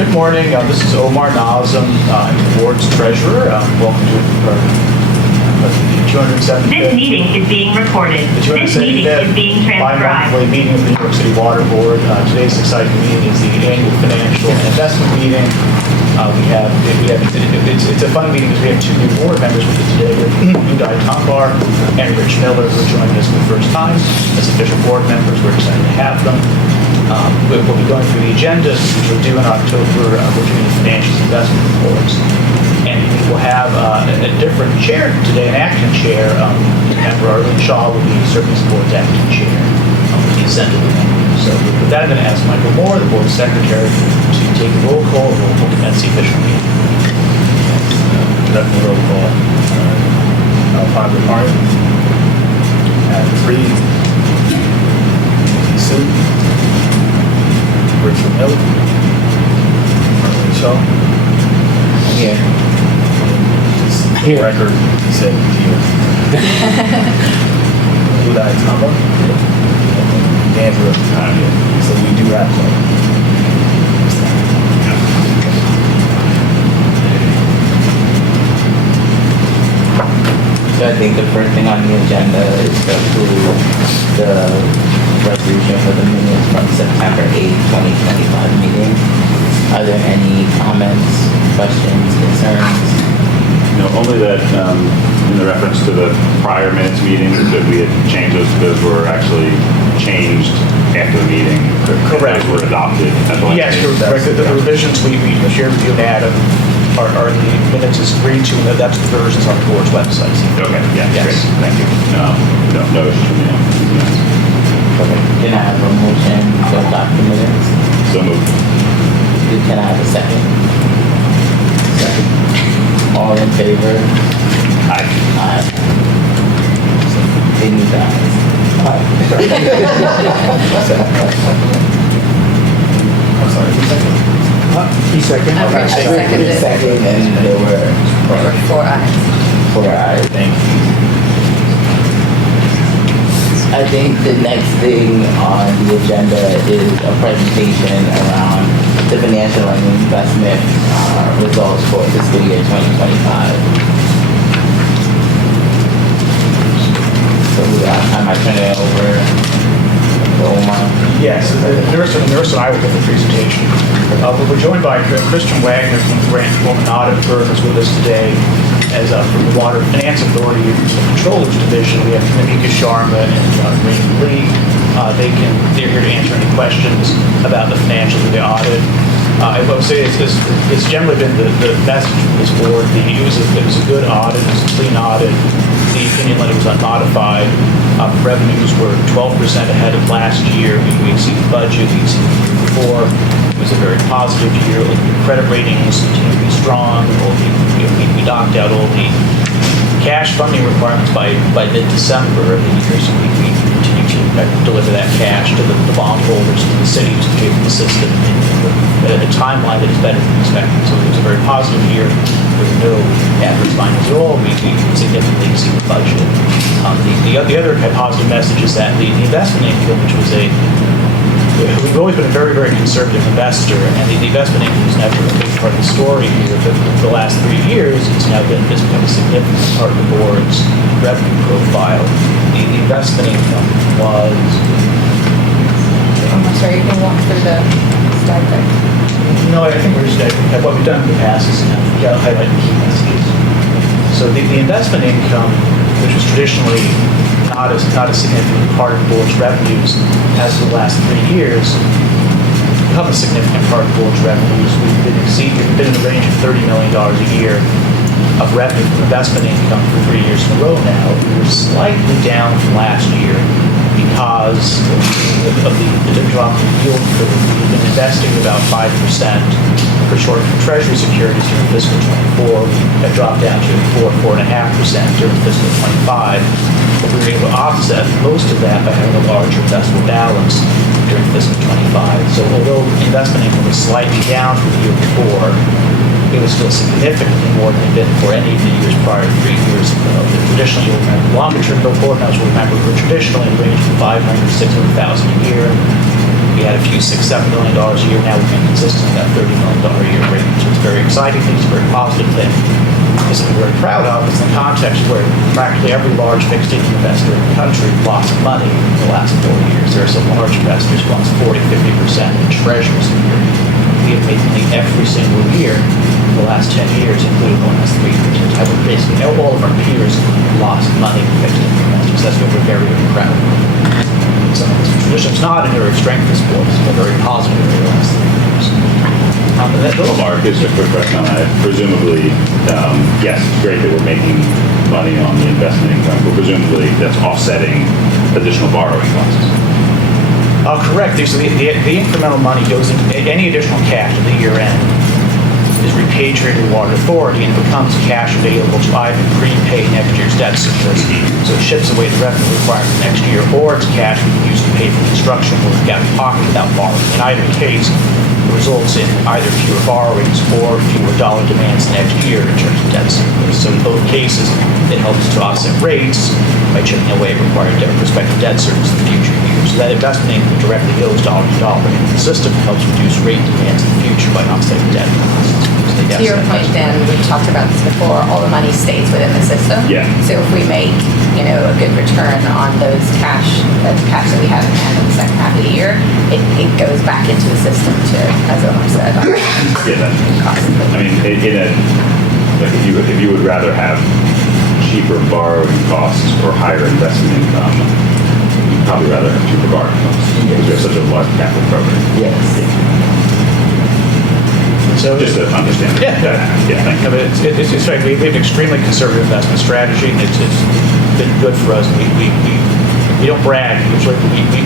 Good morning. This is Omar Nazem. I'm the board's treasurer. Welcome to the 275th. This meeting is being recorded. This meeting is being transcribed. Bi-monthly meeting of the New York City Water Board. Today's exciting meeting is the annual financial and investment meeting. It's a fun meeting because we have two new board members with us today. Udai Tambar and Rich Miller, who are joining us for the first time as official board members. We're excited to have them. We'll be going through the agendas, which are due in October. We're doing the financial investment reports. And we will have a different chair today, an acting chair. Member Arlene Shaw will be serving as the board's acting chair with the consent of the member. So with that, I'm going to ask Michael Moore, the board secretary, to take the roll call. We'll commence the official meeting. Conducting roll call. Alfonso Parton. Adam Reed. Sue. Richard Miller. Arlene Shaw. Here. Record, he said here. Udai Tambar. Andrew, so we do have to. So I think the first thing on the agenda is to approve the resolution for the minutes from September 8th, 2025 meeting. Are there any comments, questions, concerns? No, only that in the reference to the prior minutes meetings, that we had changed those because were actually changed after the meeting. Correct. Those were adopted. Yes, you're correct. The revisions we shared with you and Adam are the minutes as agreed to, and that's the versions on the board's website. Okay, yeah, Yes. great. Thank you. No issues from the minutes. Okay. Can I have a motion to adopt the minutes? So moved. Can I have a second? Second. All in favor? Aye. Aye. Any guys? I'm sorry, who's second? He second. Okay. Seconded. Second, and there were Four eyes. 4 ayes. Thank you. I think the next thing on the agenda is a presentation around the financial and investment results for fiscal year 2025. So I might turn it over to Omar. Yes, the nurse and I will give the presentation. We're joined by Christian Wagner from Grant Woman Audit Firm is with us today. As from the Water Finance Authority, the Controllers Division, we have Namika Sharma and Raymond Lee. They're here to answer any questions about the financials of the audit. I will say it's generally been the message from this board. It was a good audit. It was a clean audit. The opinion letter was unmodified. Revenues were 12% ahead of last year. We exceeded budget. We exceeded the year before. It was a very positive year. Credit ratings continue to be strong. We knocked out all the cash funding requirements by mid-December of the year, so we continue to deliver that cash to the bondholders, to the city, to pay for the system in a timeline that is better than expected. So it was a very positive year with no adverse findings at all. We significantly exceeded the budget. The other positive message is that the investment income, which was we've always been a very, very conservative investor, and the investment income was never a big part of the story here. But for the last 3 years, it's become a significant part of the board's revenue profile. The investment income was. I'm sorry, you can walk through the slide deck. No, I think we're just what we've done in the past is highlight the key messages. So the investment income, which was traditionally not a significant part of the board's revenues, has for the last 3 years become a significant part of the board's revenues. We've been in the range of $30 million a year of revenue from investment income for 3 years in a row now. We were slightly down from last year because of the drop in yield curve. We've been investing about 5% for short-term treasury securities during fiscal 24. That dropped down to 4.5% during fiscal 25. But we were able to offset most of that by having a larger investable balance during fiscal 25. So although investment income was slightly down from the year before, it was still significantly more than it had been for any of the years prior to 3 years ago. Traditionally, you'll remember, longer term board notes will remember we're traditionally in the range of 500 to 600,000 a year. We had a few $6-7 million a year. Now we've been consistent at that $30 million a year rate, which is very exciting thing. It's a very positive thing. This we're very proud of is in the context where practically every large fixed income investor in the country lost money in the last 4 years. There are some large investors who lost 40-50% in treasuries a year. We have made money every single year in the last 10 years, including the last 3 years. I would basically all of our peers lost money in fixed income investors. That's what we're very, very proud of. Some of this tradition is not an area of strength this board. It's been very positive in the last 3 years. Well, Mark, just a quick question on that. Presumably, yes, it's great that we're making money on the investment income, but presumably that's offsetting additional borrowing costs. Correct. So the incremental money goes into any additional cash at the year end is repatriated to the Water Authority and becomes cash available to either prepay next year's debt service, so it ships away the revenue requirement next year, or it's cash we can use to pay for construction work out of pocket without borrowing. In either case, it results in either fewer borrowings or fewer dollar demands next year in terms of debt service. So in both cases, it helps to offset rates by chipping away required prospective debt service in future years. So that investment income directly goes dollar to dollar into the system and helps reduce rate demands in the future by offsetting debt costs. To your point, Dan, we've talked about this before, all the money stays within the system. Yeah. So if we make, a good return on those cash that we have in hand in the second half of the year, it goes back into the system to, as Omar said, Yeah, I mean, if you would rather have cheaper borrowing costs or higher investment income, you'd probably rather have cheaper borrowing costs because we have such a large capital program. Yes. So Just to understand. Yeah. Thank you. But it's right. We have an extremely conservative investment strategy, and it's been good for us. We don't brag. Usually,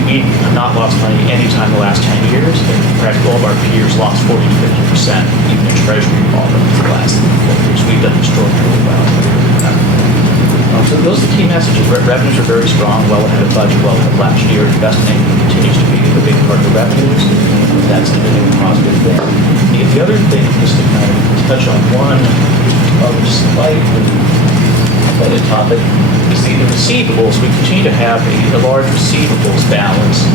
we have not lost money any time in the last 10 years. And practically all of our peers lost 40 to 50%, even in Treasury involvement in the last 4 years. We've done extraordinarily well. So those are the key messages. Revenues are very strong, well ahead of budget, well ahead of last year. Investment income continues to be a big part of the revenues. That's a big positive thing. The other thing, just to kind of touch on one other slightly related topic, is the receivables. We continue to have a large receivables balance.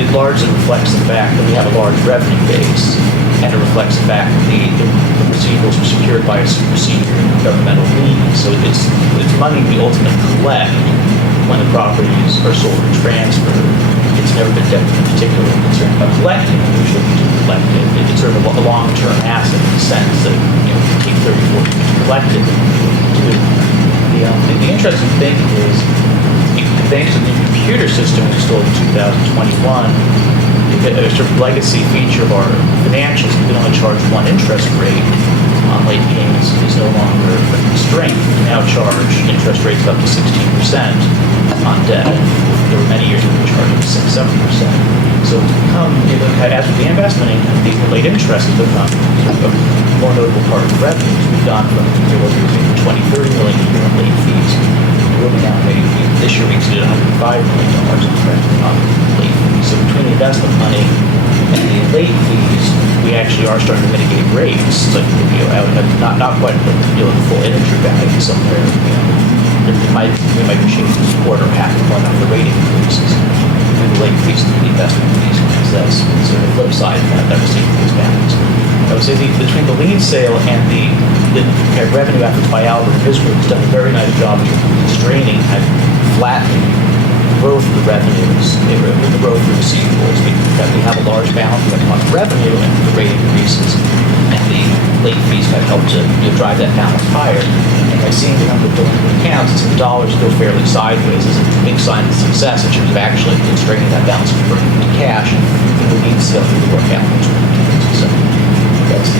It largely reflects the fact that we have a large revenue base, and it reflects the fact that the receivables are secured by a superseded governmental lien. So it's money we ultimately collect when the properties are sold or transferred. It's never been particularly concerned about collecting it. We should collect it. It's sort of a long-term asset in the sense that we take 30, 40 years to collect it. The interesting thing is, thanks to the new computer system installed in 2021, a sort of legacy feature of our financials, we can only charge one interest rate on late payments is no longer a constraint. We can now charge interest rates up to 16% on debt. There were many years when we were charging 6-7%. So it's become, as with the investment income, the late interest has become sort of a more notable part of the revenues. We've gone from 20-30 million a year in late fees. We're now maybe this year we exceeded $105 million on late fees. So between the investment money and the late fees, we actually are starting to mitigate rates. So not quite the full energy value somewhere. We might be shooting to support or half of the rating increases. And the late fees and the investment fees, because that's sort of the flip side of that receivables balance. I would say between the lien sale and the revenue efforts by Albert and his group has done a very nice job of constraining and flattening growth of the revenues, the growth of the receivables. We have a large balance of revenue and the rate increases, and the late fees have helped to drive that balance higher. And by seeing the number of delinquent accounts, the dollars go fairly sideways is a big sign of success in terms of actually constraining that balance and converting it to cash. And the lien sale through the work out. So that's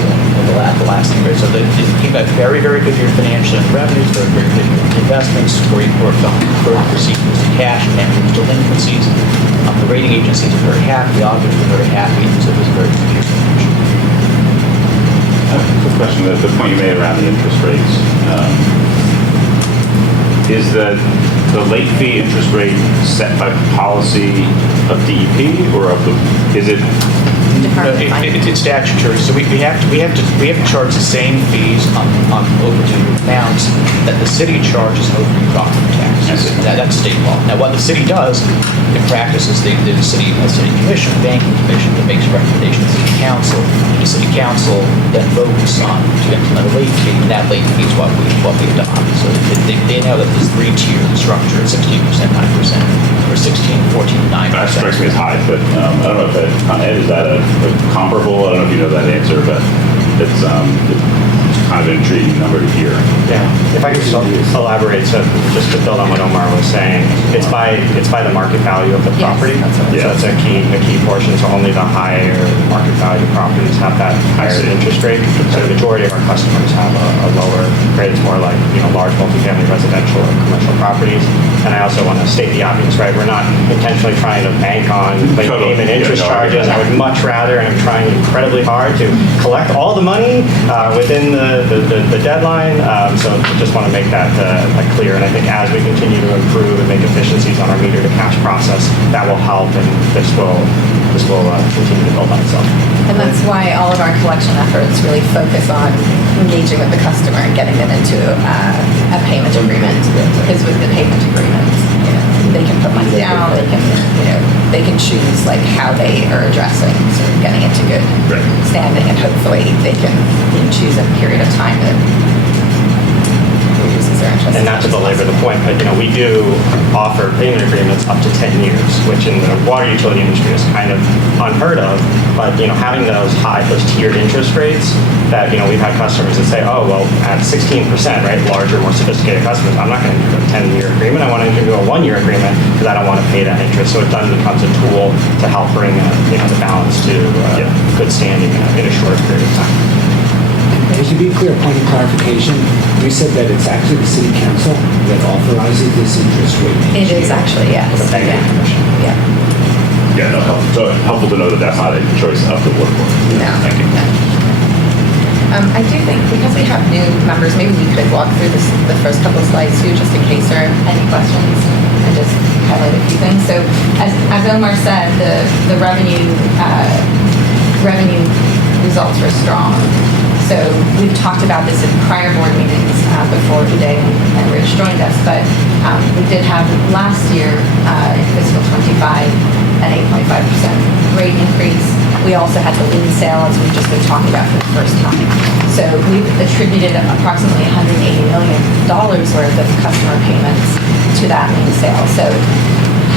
the last thing. So they keep a very, very good year financially on revenues, very, very good year investments, great work on converting receivables to cash and managing delinquencies. The rating agencies are very happy, the auditors are very happy, and so it was a very good year financially. Quick question, the point you made around the interest rates, is the late fee interest rate set by policy of DEP or is it? It's statutory, so we have to charge the same fees on overdue amounts that the city charges in overdue property taxes. That's state law. Now, what the city does in practice, is the city commission, the banking commission, that makes recommendations to the council. The city council then votes on to implement a late fee, and that late fee is what we adopt. So they know that there's 3-tiered structure, 16%, 9%, or 16, 14, 9%. That strikes me as high, but I don't know if that, Ed, is that a comparable? I don't know if you know that answer, but it's kind of an intriguing number to hear. Yeah, if I could just elaborate, so just to build on what Omar was saying, it's by the market value of the Yes, property. that's right. Yeah. So that's a key portion, so only the higher market value properties have that higher see. interest rate. So the majority of our customers have a lower rate. It's more like, large multifamily residential or commercial properties. And I also want to state the obvious, right? We're not intentionally trying to bank on late Totally. payment Yeah, interest no, I get charges. I would much rather, and I'm trying incredibly hard to collect all the money within the deadline. So just want to make that clear. And I think as we continue to improve and make efficiencies on our meter to cash process, that will help, and this will continue to build on itself. And that's why all of our collection efforts really focus on engaging with the customer and getting them into a payment agreement. Because with the payment agreement, they can put money down, they can choose like how they are addressing, so getting into good Right. standing, and hopefully they can choose a period of time that reduces their interest. And not to belabor the point, but we do offer payment agreements up to 10 years, which in the water utility industry is kind of unheard of. But having those tiered interest rates that we've had customers that say, oh well, at 16%, right, larger, more sophisticated customers, I'm not going to do a 10-year agreement. I want to do a 1-year agreement because I don't want to pay that interest. So it then becomes a tool to help bring the balance to good standing in a short period of time. And to be clear, point of clarification, you said that it's actually the city council that authorizes this interest rate. It is actually, yes. The banking Yeah. commission. Yeah. Yeah, no, so helpful to know that that's not a choice of the board. No. Thank you. No. I do think because we have new members, maybe we could walk through the first couple of slides too, just in case there are any questions, and just highlight a few things. So as Omar said, the revenue results were strong. So we've talked about this in prior board meetings before today and Rich joined us, but we did have last year in fiscal 25 an 8.5% rate increase. We also had the lien sale, as we've just been talking about for the first time. So we've attributed approximately $180 million worth of customer payments to that lien sale. So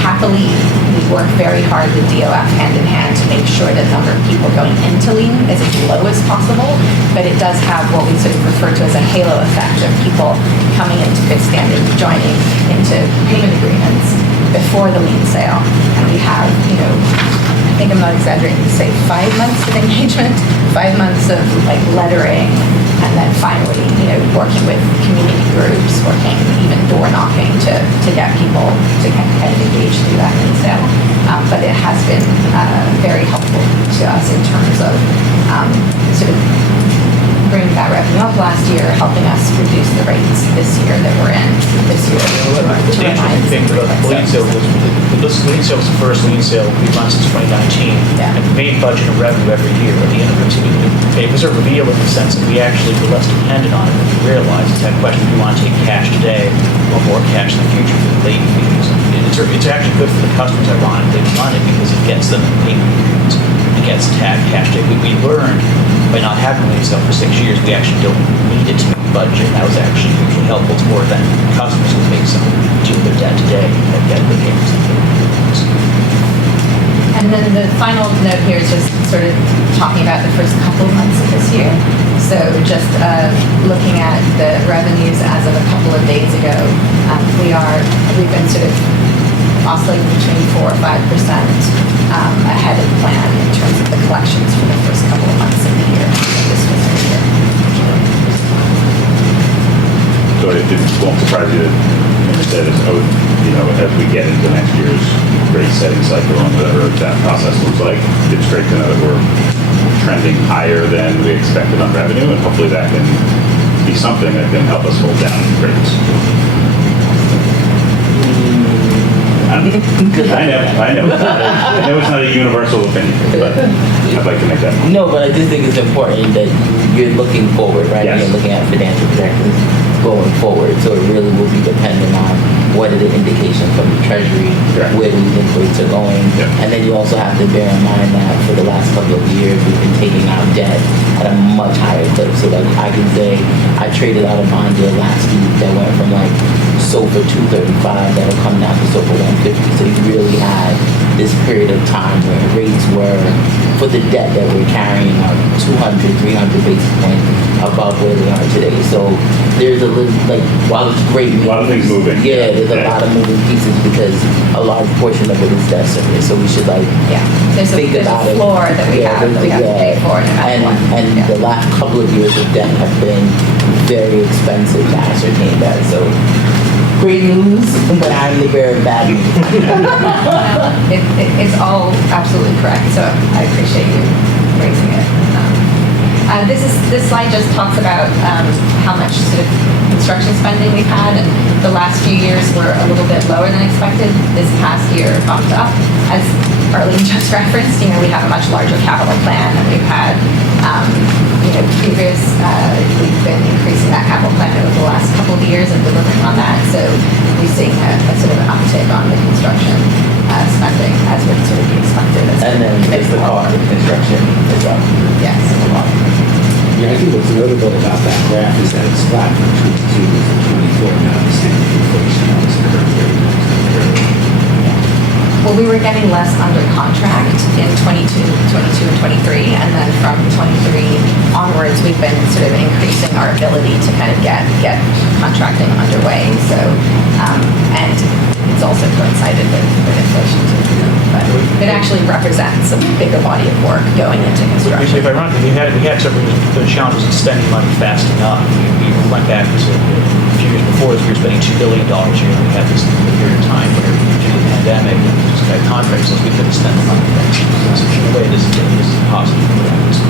happily, we work very hard with DOF hand in hand to make sure that the number of people going into lien is as low as possible, but it does have what we sort of refer to as a halo effect of people coming into good standing, joining into payment agreements before the lien sale. And we have, I think I'm not exaggerating to say 5 months of engagement, 5 months of lettering, and then finally, working with community groups, working even door knocking to get people to get engaged through that lien sale. But it has been very helpful to us in terms of sort of bringing that revenue up last year, helping us reduce the rates this year that we're in this year. The interesting thing about the lien sale was, this lien sale was the first lien sale we've run since 2019. Yeah. And we made budget and revenue every year at the end of it. So it was a reveal in the sense that we actually were less dependent on it than we realized. It's that question, do you want to take cash today or more cash in the future for the late fees? It's actually good for the customers, ironically, to run it because it gets them payment agreements. It gets cash today. We learned by not having a lien sale for 6 years, we actually don't need it to make a budget. That was actually hugely helpful. It's more than customers who make some deal with their debt today and get the payments. And then the final note here is just sort of talking about the first couple of months of this year. So just looking at the revenues as of a couple of days ago, we've been sort of oscillating between 4 or 5% ahead of plan in terms of the collections for the first couple of months of the year, this fiscal year. So it won't surprise you that you said as we get into next year's rate setting cycle and whatever that process looks like, it's great to know that we're trending higher than we expected on revenue, and hopefully that can be something that can help us hold down rates. I know it's not a universal opinion, but I'd like to make that. No, but I do think it's important that you're looking forward, right? Yes. You're looking at financial projections going forward. So it really will be dependent on what are the indications from the Treasury, Correct. where do we think rates are going. Yep. And then you also have to bear in mind that for the last couple of years, we've been taking out debt at a much higher clip. So like I can say I traded out a bond deal last week that went from like SOFR 235 that'll come down to SOFR 150. So you really had this period of time where rates were, for the debt that we're carrying, are 200, 300 basis points above where they are today. So there's a little, like, while it's great. A lot of things moving. Yeah, there's a Yeah. lot of moving pieces because a large portion of it is debt service. So we should like Yeah, there's a think about it. floor that we have to pay for no matter and, what. And Yeah. the last couple of years of debt have been very expensive to ascertain that. So great news, but I'm the bearer of bad news. It's all absolutely correct, so I appreciate you raising it. This slide just talks about how much sort of construction spending we've had, and the last few years were a little bit lower than expected. This past year bumped up. As Arlene just referenced, we have a much larger capital plan than we've had previous. We've been increasing that capital plan over the last couple of years and delivering on that. So we're seeing a sort of an uptick on the construction spending as would sort of be expected. And then there's the cost of construction as well. Yes. Yeah, I think what's notable about that graph is that it's flat from 22 to 24, notwithstanding inflation. That's the current rate. Well, we were getting less under contract in 22 and 23, and then from 23 onwards, we've been sort of increasing our ability to kind of get contracting underway. So, and it's also coincided with inflation too. But it actually represents a bigger body of work going into construction. If ironically, we had several the challenges in spending money fast enough. We went back to a few years before this, we were spending $2 billion a year. We had this period of time where due to the pandemic and just kind of contracts, we couldn't spend the money. So in a way, this is positive.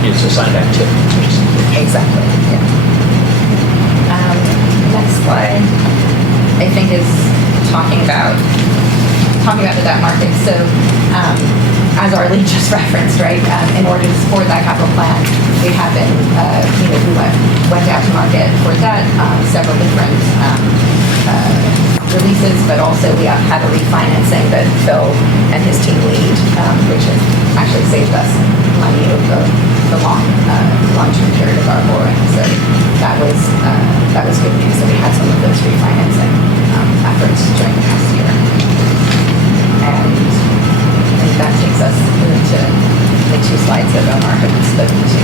It's a sign of activity. Exactly. Yeah. Next slide, I think, is talking about the debt market. So, as Arlene just referenced, right, in order to support that capital plan, we have been, we went out to market for debt, several different releases, but also we have had a refinancing that Phil and his team lead, which has actually saved us money over the long-term period of our borrowing. So that was good news. So we had some of those refinancing efforts during the past year. And I think that takes us into the two slides that Omar had spoken to.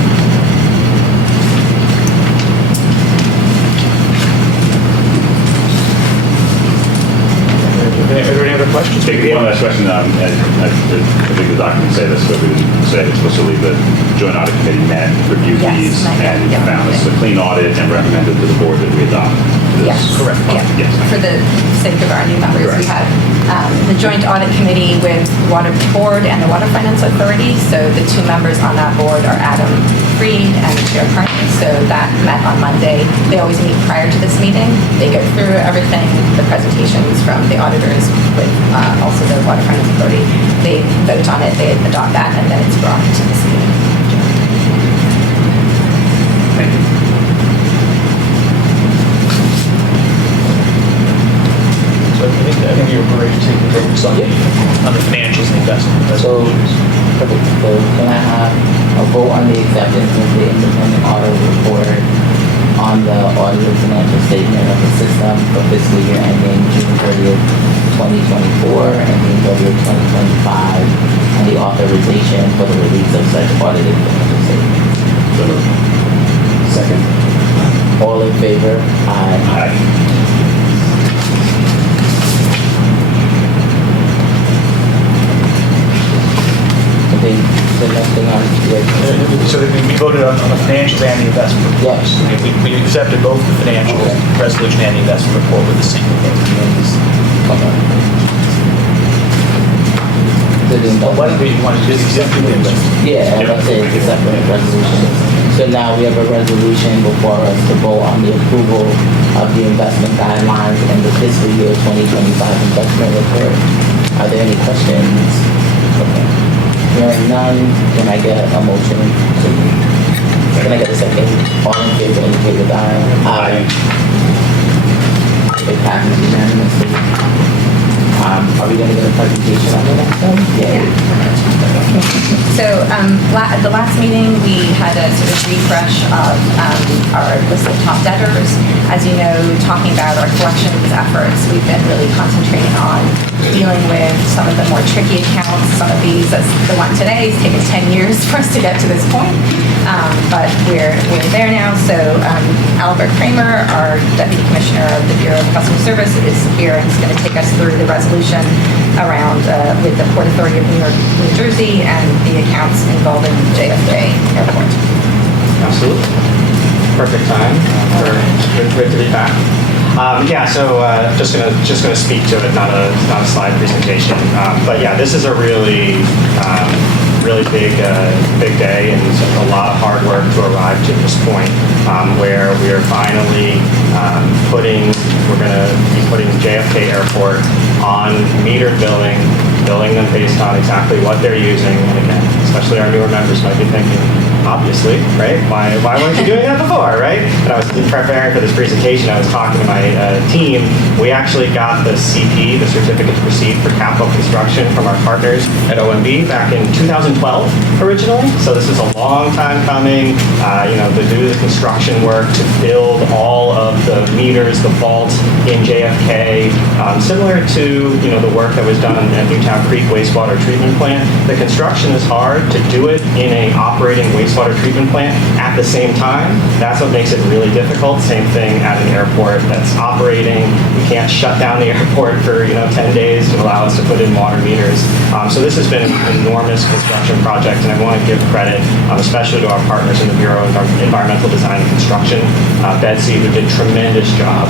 Are there any other questions? Take one last question. I think the documents say this, but we didn't say it explicitly. The Joint Audit Committee met, reviewed Yes, these, and yeah. found this a clean audit and recommended to the board that we adopt this. Yes. Correct. Yeah. Yes. For the sake of our new members, we Correct. have the Joint Audit Committee with Water Board and the Water Finance Authority. So the two members on that board are Adam Freed and Chair Carney. So that met on Monday. They always meet prior to this meeting. They go through everything, the presentations from the auditors with also the Water Finance Authority. They vote on it, they adopt that, and then it's brought to this meeting. Thank you. So I think you were ready to take the votes on the financials and investment So, resolutions. perfect. So can I have a vote on the acceptance of the independent audit report on the audited financial statement of the system for fiscal year ending June 30th, 2024 and June 30th, 2025, and the authorization for the release of such audited financial statements? So, Second. All in favor? Aye. aye. I think the next thing on here. So we voted on the financials and the investment reports. Yes. We accepted both the financials, Okay. resolution, and the investment report with a single vote. Okay. So the Why don't we want to just accept the investment? Yeah, let's say it's a separate resolution. So now we have a resolution before us to vote on the approval of the investment guidelines and the fiscal year 2025 investment report. Are there any questions? Okay. Hearing none, can I get a motion? Can I get a second? All in favor indicate with aye. Aye. It passes unanimously. Are we going to get a presentation on the next one? Yeah. So at the last meeting, we had a sort of refresh of our list of top debtors. As you know, talking about our collections efforts, we've been really concentrating on dealing with some of the more tricky accounts. Some of these, as the one today, it's taken 10 years for us to get to this point, but we're there now. So Albert Kramer, our Deputy Commissioner of the Bureau of Customer Service, is here and is going to take us through the resolution around with the Port Authority of New Jersey and the accounts involving JFK Airport. Absolutely. Perfect time. Great to be back. So just gonna speak to it, not a slide presentation. But yeah, this is a really big day, and a lot of hard work to arrive to this point where we are finally we're going to be putting JFK Airport on metered billing them based on exactly what they're using. And again, especially our newer members might be thinking, obviously, right? Why weren't you doing that before, right? And I was preparing for this presentation, I was talking to my team. We actually got the CP, the Certificate to Proceed for Capital Construction, from our partners at OMB back in 2012 originally. So this is a long time coming, to do the construction work, to build all of the meters, the vault in JFK, similar to, the work that was done at Newtown Creek Wastewater Treatment Plant. The construction is hard. To do it in a operating wastewater treatment plant at the same time, that's what makes it really difficult. Same thing at an airport that's operating. We can't shut down the airport for 10 days to allow us to put in water meters. So this has been an enormous construction project, and I want to give credit, especially to our partners in the Bureau of Environmental Design and Construction, Betsy, who did a tremendous job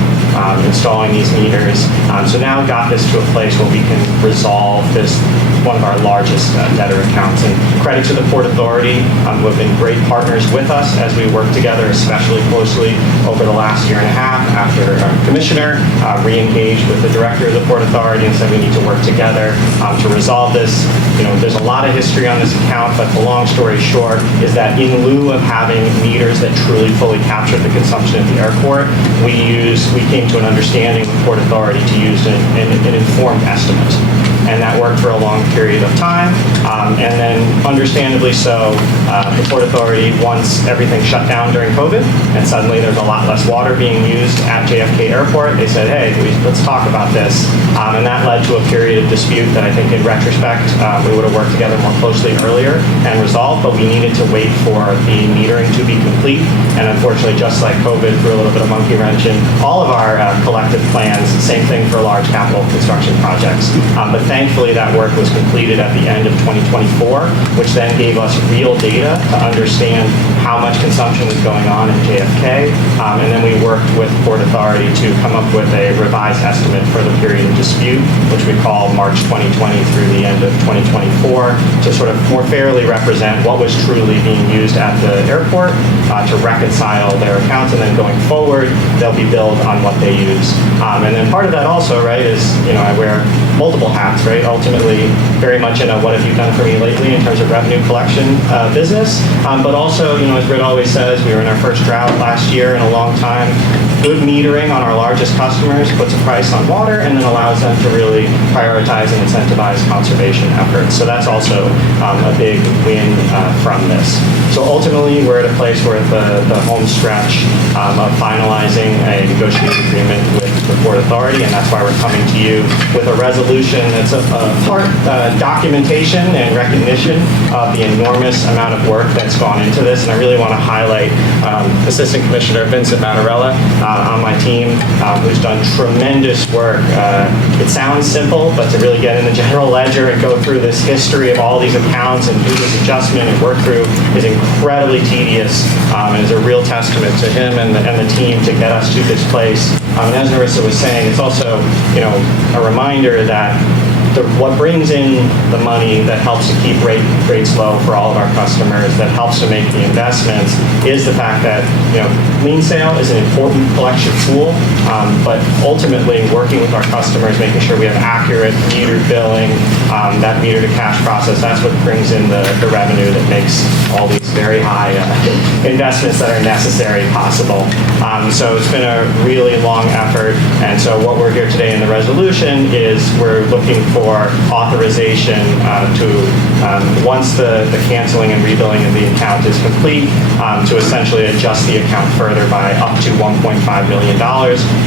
installing these meters. So now we got this to a place where we can resolve this, one of our largest debtor accounts. And credit to the Port Authority, who have been great partners with us as we work together, especially closely over the last year and a half after our commissioner re-engaged with the director of the Port Authority and said we need to work together to resolve this. There's a lot of history on this account, but the long story short is that in lieu of having meters that truly fully capture the consumption at the airport, we came to an understanding with Port Authority to use an informed estimate. And that worked for a long period of time. And then, understandably so, the Port Authority, once everything shut down during COVID, and suddenly there's a lot less water being used at JFK Airport, they said, hey, let's talk about this. And that led to a period of dispute that I think in retrospect, we would have worked together more closely earlier and resolved, but we needed to wait for the metering to be complete. And unfortunately, just like COVID threw a little bit of monkey wrench in all of our collective plans, same thing for large capital construction projects. But thankfully, that work was completed at the end of 2024, which then gave us real data to understand how much consumption was going on in JFK. And then we worked with Port Authority to come up with a revised estimate for the period of dispute, which we call March 2020 through the end of 2024, to sort of more fairly represent what was truly being used at the airport, to reconcile their accounts, and then going forward, they'll be billed on what they use. And then part of that also, right, is, I wear multiple hats, right? Ultimately, very much in a what have you done for me lately in terms of revenue collection business. But also, as Britt always says, we were in our first drought last year in a long time. Good metering on our largest customers puts a price on water and then allows them to really prioritize and incentivize conservation efforts. So that's also a big win from this. So ultimately, we're at a place where the home stretch of finalizing a negotiated agreement with the Port Authority, and that's why we're coming to you with a resolution that's a part documentation and recognition of the enormous amount of work that's gone into this. And I really want to highlight Assistant Commissioner Vincent Mattarella on my team, who's done tremendous work. It sounds simple, but to really get in the general ledger and go through this history of all these accounts and do this adjustment and work through is incredibly tedious, and is a real testament to him and the team to get us to this place. And as Narissa was saying, it's also, a reminder that what brings in the money that helps to keep rates low for all of our customers, that helps to make the investments, is the fact that, lien sale is an important collection tool, but ultimately working with our customers, making sure we have accurate metered billing, that meter to cash process, that's what brings in the revenue that makes all these very high investments that are necessary possible. So it's been a really long effort, and so what we're here today in the resolution is we're looking for authorization to, once the canceling and rebilling of the account is complete, to essentially adjust the account further by up to $1.5 million,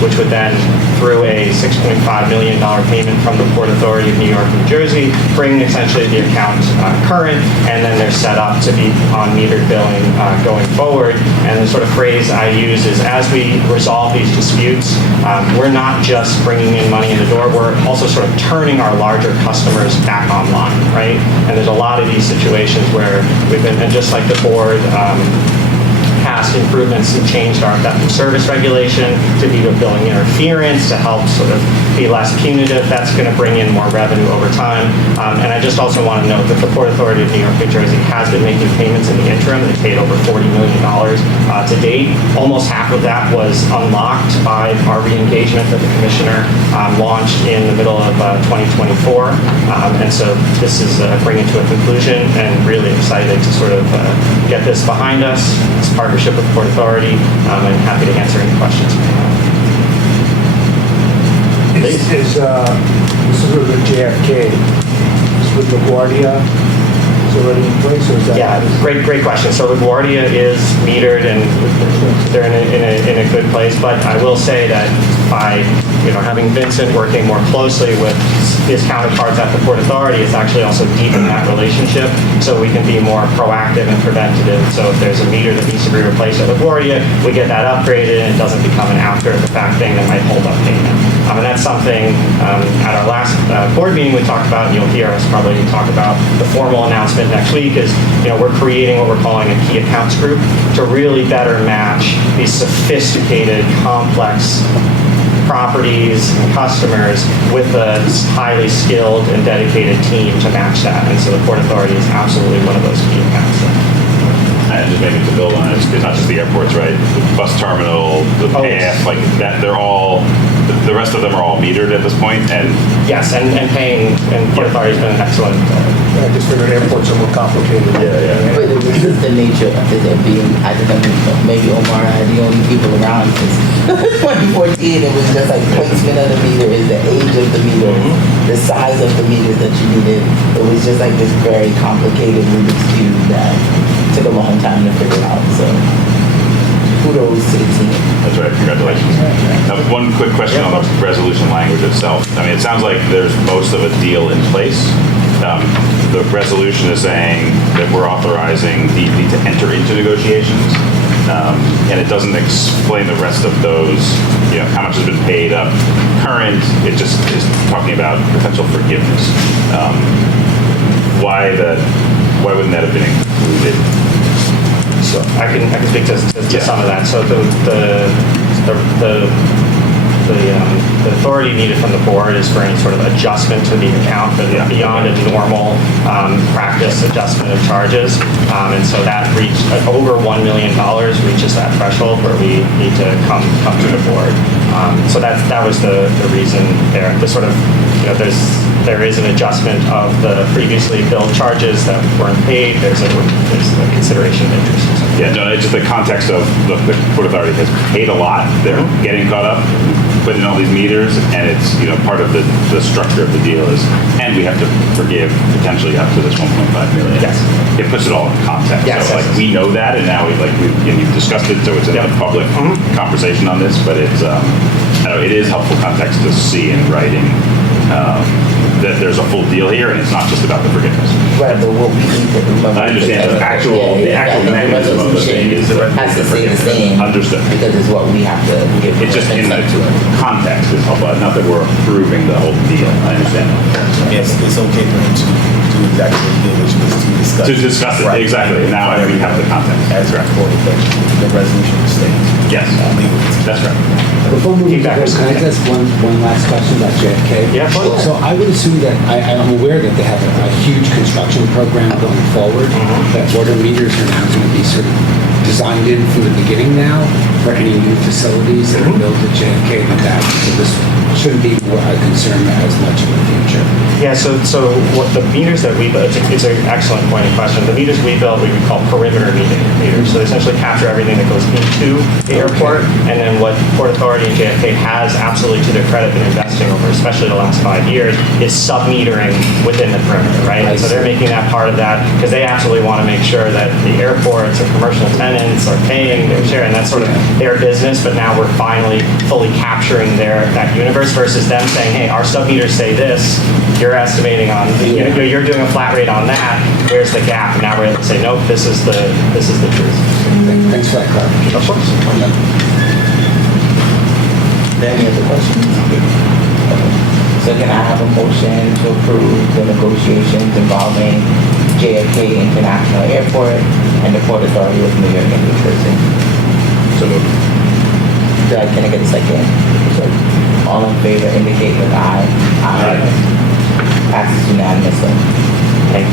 which would then, through a $6.5 million payment from the Port Authority of New York, New Jersey, bring essentially the account current, and then they're set up to be on metered billing going forward. And the sort of phrase I use is, as we resolve these disputes, we're not just bringing in money in the door, we're also sort of turning our larger customers back online, right? And there's a lot of these situations where we've been, and just like the board passed improvements and changed our theft of service regulation to be the billing interference to help sort of be less punitive. That's going to bring in more revenue over time. And I just also want to note that the Port Authority of New York, New Jersey has been making payments in the interim. They paid over $40 million to date. Almost half of that was unlocked by our re-engagement that the Commissioner launched in the middle of 2024. And so this is bringing to a conclusion, and really excited to sort of get this behind us. It's partnership with the Port Authority, and happy to answer any questions you may have. This is with the JFK. Is with LaGuardia. Is already in place, or is that? Yeah, great question. So LaGuardia is metered, and they're in a good place. But I will say that by having Vincent working more closely with his counterparts at the Port Authority, it's actually also deepened that relationship, so we can be more proactive and preventative. So if there's a meter that needs to be replaced at LaGuardia, we get that upgraded, and it doesn't become an after-the-fact thing that might hold up payment. And that's something at our last board meeting we talked about, and you'll hear us probably talk about the formal announcement next week, is we're creating what we're calling a key accounts group to really better match these sophisticated, complex properties and customers with a highly skilled and dedicated team to match that. And so the Port Authority is absolutely one of those key accounts. And just maybe to build on it, it's not just the airports, right? The bus terminal, the PAF, like that, they're all, the rest of them are all metered at this point, and yes, and paying, and Port Authority has been excellent. I just figured airports are more complicated. Yeah. But this is the nature of it being, I think maybe Omar had the only people around because 2014, it was just like placement of the meter, is the age of the meter, the size of the meter that you needed. It was just like this very complicated Rubik's Cube that took a long time to figure out. So kudos to the team. that's right, congratulations. Now, one quick question on the resolution language itself. I mean, it sounds like there's most of a deal in place. The resolution is saying that we're authorizing DEP to enter into negotiations, and it doesn't explain the rest of those, how much has been paid up current. It just is talking about potential forgiveness. Why wouldn't that have been included? So I can speak to some of that. So the authority needed from the board is for any sort of adjustment to the account beyond a normal practice adjustment of charges. And so that reached over $1 million reaches that threshold where we need to come to the board. So that was the reason there. The sort of, there is an adjustment of the previously billed charges that weren't paid. There's a consideration of interest. Yeah, no, it's just the context of the Port Authority has paid a lot. They're getting caught up, putting in all these meters, and it's, part of the structure of the deal is, and we have to forgive potentially up to this 1.5 million. Yes. It puts it all in context. Yes, so, we know that, and now and you've discussed it, so it's in a public conversation on this, but it's, it is helpful context to see in writing that there's a full deal here, and it's not just about the forgiveness. Right, but what we need to remember. I understand the actual mechanism of the thing is that has to stay the same. Understood. Because it's what we have to give. It's just in the consent to it. context is helpful, not that we're approving the whole deal, I understand. It's okay for him to do exactly what he did, which was to discuss. To discuss it, Right. exactly, now we have the context. As recorded, the resolution states. Yes, that's right. Before moving to Feedback vote, is can I okay. just one last question about JFK? Yeah, of course. So I would assume that, I'm aware that they have a huge construction program going forward, that water meters are now going to be sort of designed in from the beginning now for any new facilities that are built at JFK and that, so this shouldn't be more a concern as much in the future. Yeah, so what the meters that we built, it's an excellent point of question. The meters we built, we would call perimeter meters. So they essentially capture everything that goes into the airport. And then what Port Authority and JFK has absolutely to their credit been investing over, especially the last 5 years, is sub-metering within the perimeter, right? And so they're making that part of that because they absolutely want to make sure that the airports or commercial tenants are paying their share, and that's sort of their business. But now we're finally fully capturing that universe versus them saying, hey, our sub-meters say this, you're estimating on, you're doing a flat rate on that, where's the gap? And now we're able to say, nope, this is the truth. Thanks for that clarification. Of course. Any other questions? So can I have a motion to approve the negotiations involving JFK International Airport and the Port Authority of New York and New Jersey? So moved. Can I get a second? All in favor indicate with aye. Aye. Passes unanimously.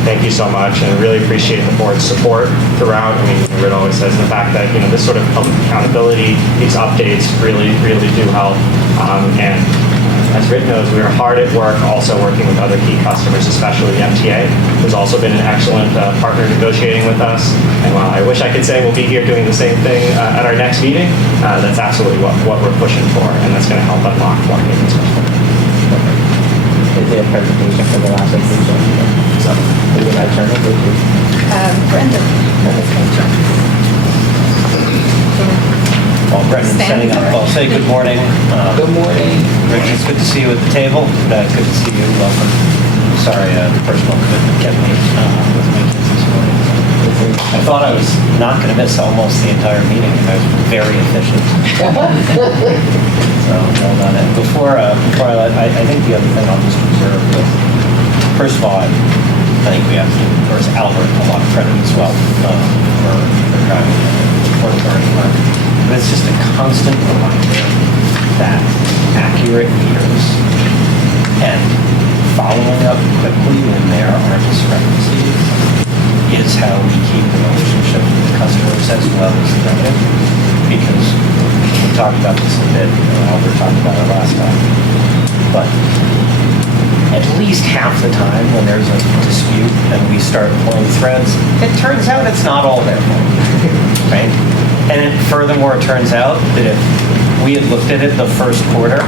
Thank you so much, and I really appreciate the board's support throughout. I mean, Rit always says the fact that, this sort of public accountability, these updates really do help. And as Rit knows, we are hard at work also working with other key customers, especially the MTA, who's also been an excellent partner negotiating with us. And while I wish I could say we'll be here doing the same thing at our next meeting, that's absolutely what we're pushing for, and that's going to help unlock more payments. Is there a presentation for the last resolution? So, who would I turn over to? Brendan. While Brendan's setting up, I'll say good morning. Good morning. Rich, it's good to see you at the table. Good to see you. Welcome. Sorry, personal commitment kept me with my kids this morning. I thought I was not going to miss almost the entire meeting. I was very efficient. So, well done. And before I think the other thing I'll just observe was, first of all, I think we have to give, of course, Albert a lot of credit as well for driving the Port Authority work. But it's just a constant reminder that accurate meters and following up quickly when there are discrepancies is how we keep the relationship with the customers as well as the revenue. Because we talked about this a bit, Albert talked about it last time, but at least half the time when there's a dispute and we start pulling threads, it turns out it's not all their fault, right? And it furthermore turns out that if we had looked at it the first quarter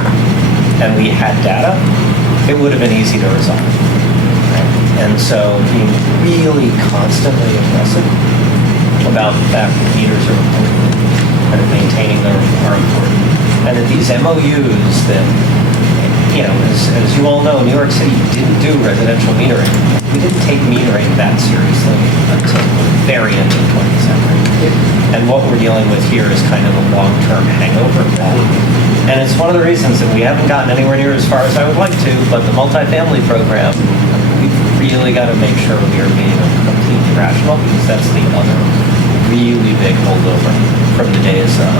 and we had data, it would have been easy to resolve. Right? And so being really constantly aggressive about the fact that meters are important and maintaining them are important. And that these MOUs that, as you all know, New York City didn't do residential metering. We didn't take metering that seriously until the very end of the 20th century. And what we're dealing with here is kind of a long-term hangover of that. And it's one of the reasons that we haven't gotten anywhere near as far as I would like to, but the multifamily program, we've really got to make sure we are being completely rational, because that's the other really big holdover from the days of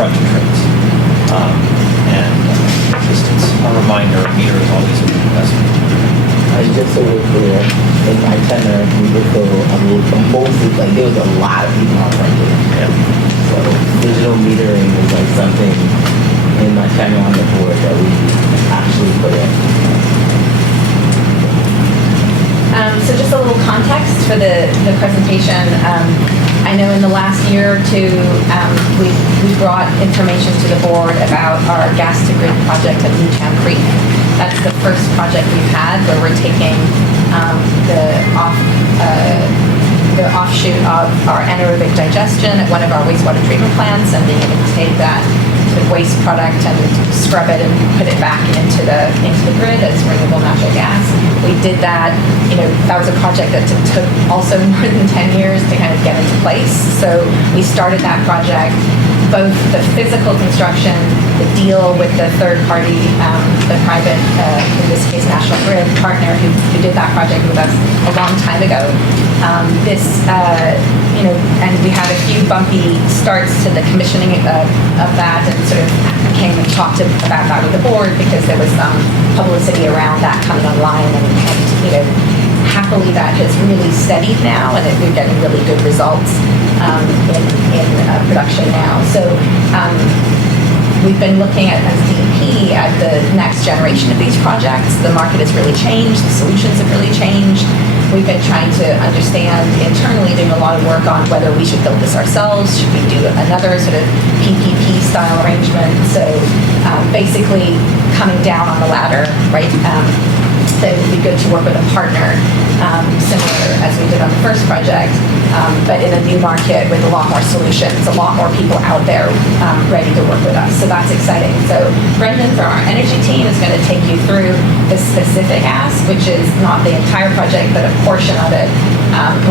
frontage rates. It's a reminder, a meter is always a good investment. And just so we're clear, in my tenure, we would go mostly, there was a lot of people on frontage. Yeah. So digital metering was something in my tenure on the board that we actually put in. So just a little context for the presentation. I know in the last year or two, we brought information to the board about our gas to grid project at Newtown Creek. That's the first project we've had where we're taking the offshoot of our anaerobic digestion at one of our wastewater treatment plants and being able to take that to radioactive waste product and scrub it and put it back into the grid as renewable natural gas. We did that. That was a project that took also more than 10 years to kind of get into place. So we started that project, both the physical construction, the deal with the third party, the private, in this case, National Grid partner who did that project with us a long time ago. And we had a few bumpy starts to the commissioning of that, and sort of came and talked about that with the board because there was some publicity around that coming online, and happily that has really steadied now, and we're getting really good results in production now. So we've been looking at, as DEP, at the next generation of these projects. The market has really changed. The solutions have really changed. We've been trying to understand internally, doing a lot of work on whether we should build this ourselves. Should we do another sort of PPP style arrangement? So basically coming down on the ladder, right? That it would be good to work with a partner, similar as we did on the first project, but in a new market with a lot more solutions, a lot more people out there ready to work with us. So that's exciting. So Brendan from our energy team is going to take you through the specific ask, which is not the entire project, but a portion of it,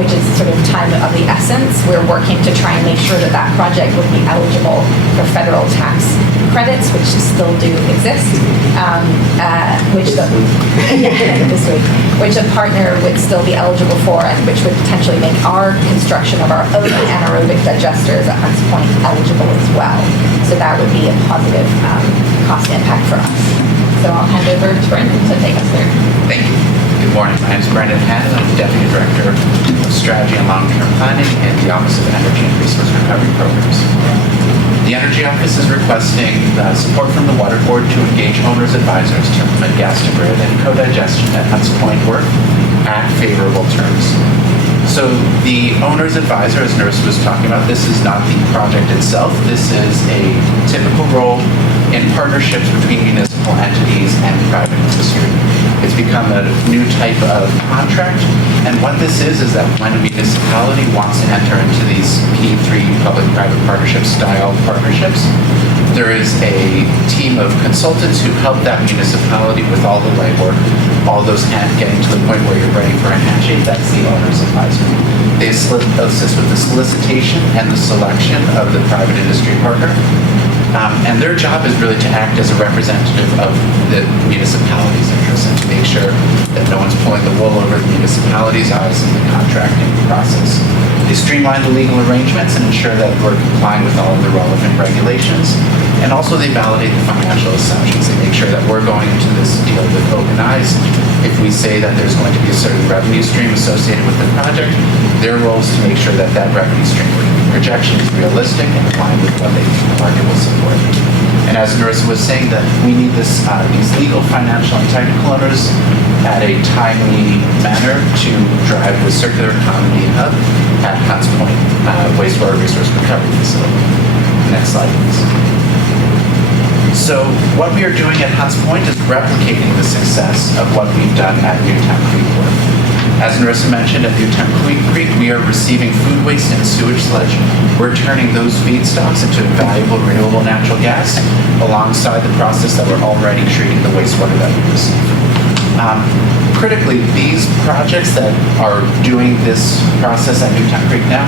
which is sort of time of the essence. We're working to try and make sure that that project would be eligible for federal tax credits, which still do exist, which a partner would still be eligible for, and which would potentially make our construction of our own anaerobic digesters at Hunts Point eligible as well. So that would be a positive cost impact for us. So I'll hand over to Brendan to take us through. Thank you. Good morning. My name is Brendan Hannon. I'm the Deputy Director of Strategy and Long-Term Planning in the Office of Energy and Resource Recovery Programs. The Energy Office is requesting support from the Water Board to engage owners advisors to implement gas to grid and co-digestion at Hunts Point work at favorable terms. So the owner's advisor, as Nurse was talking about, this is not the project itself. This is a typical role in partnerships between municipal entities and private industry. It's become a new type of contract, and what this is that when a municipality wants to enter into these P3 public-private partnership style partnerships, there is a team of consultants who help that municipality with all the legwork, all those getting to the point where you're ready for a handshake. That's the owner's advisor. They assist with the solicitation and the selection of the private industry partner. And their job is really to act as a representative of the municipality's interests and to make sure that no one's pulling the wool over the municipality's eyes in the contracting process. They streamline the legal arrangements and ensure that we're complying with all of the relevant regulations. And also they validate the financial assumptions. They make sure that we're going into this deal with open eyes. If we say that there's going to be a certain revenue stream associated with the project, their role is to make sure that that revenue stream projection is realistic and aligned with what the market will support. And as Nurse was saying, that we need these legal, financial, and technical owners at a timely manner to drive the circular economy hub at Hunts Point Wastewater Resource Recovery Facility. Next slide, please. So what we are doing at Hunts Point is replicating the success of what we've done at Newtown Creek work. As Narissa mentioned, at Newtown Creek, we are receiving food waste and sewage sludge. We're turning those feedstocks into valuable renewable natural gas alongside the process that we're already treating the wastewater that we receive. Critically, these projects that are doing this process at Newtown Creek now,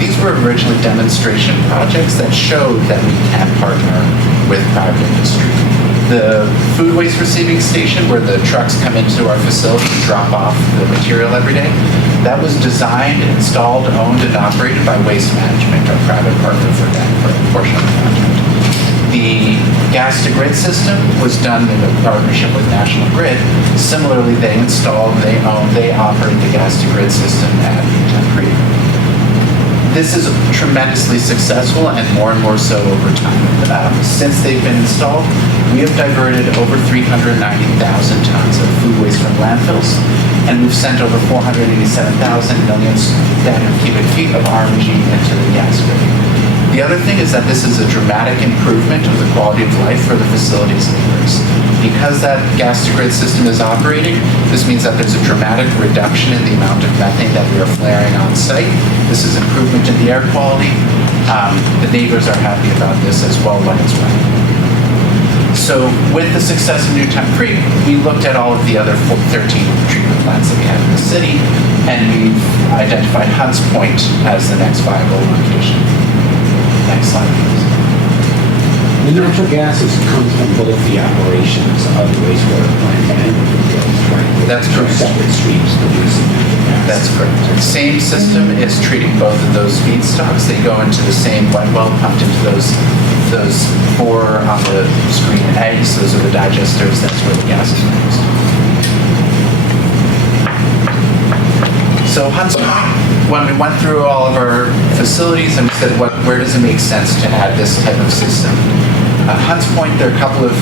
these were originally demonstration projects that showed that we can partner with private industry. The food waste receiving station where the trucks come into our facility and drop off the material every day, that was designed, installed, owned, and operated by Waste Management, our private partner for that portion of the project. The gas to grid system was done in a partnership with National Grid. Similarly, they installed, they own, they operate the gas to grid system at Newtown Creek. This is tremendously successful and more so over time. Since they've been installed, we have diverted over 390,000 tons of food waste from landfills, and we've sent over 487,000 million standard cubic feet of RNG into the gas grid. The other thing is that this is a dramatic improvement of the quality of life for the facility's neighbors. Because that gas to grid system is operating, this means that there's a dramatic reduction in the amount of methane that we are flaring on site. This is improvement in the air quality. The neighbors are happy about this as well when it's running. So with the success of Newtown Creek, we looked at all of the other 13 treatment plants that we have in the city, and we've identified Hunts Point as the next viable location. Next slide, please. The natural gases comes from both the operations of the wastewater plant and the fields, right? That's Two correct. separate streams producing natural gas. That's correct. The same system is treating both of those feedstocks. They go into the same wet well, pumped into those four on the screen eggs. Those are the digesters. That's where the gas is produced. So Hunts Point, when we went through all of our facilities and we said, where does it make sense to add this type of system? Hunts Point, there are a couple of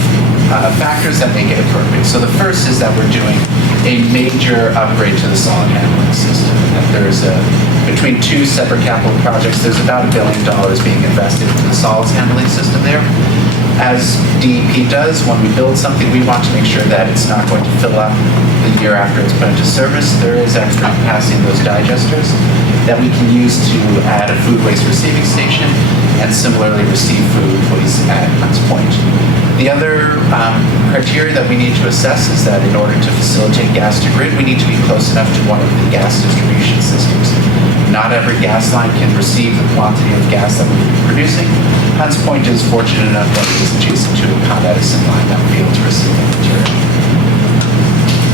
factors that make it appropriate. So the first is that we're doing a major upgrade to the solid handling system. And there's between two separate capital projects, there's about $1 billion being invested into the solids handling system there. As DEP does, when we build something, we want to make sure that it's not going to fill up the year after it's put into service. There is extra capacity in those digesters that we can use to add a food waste receiving station and similarly receive food waste at Hunts Point. The other criteria that we need to assess is that in order to facilitate gas to grid, we need to be close enough to one of the gas distribution systems. Not every gas line can receive the quantity of gas that we're producing. Hunts Point is fortunate enough that it is adjacent to a Con Edison line that will be able to receive the material.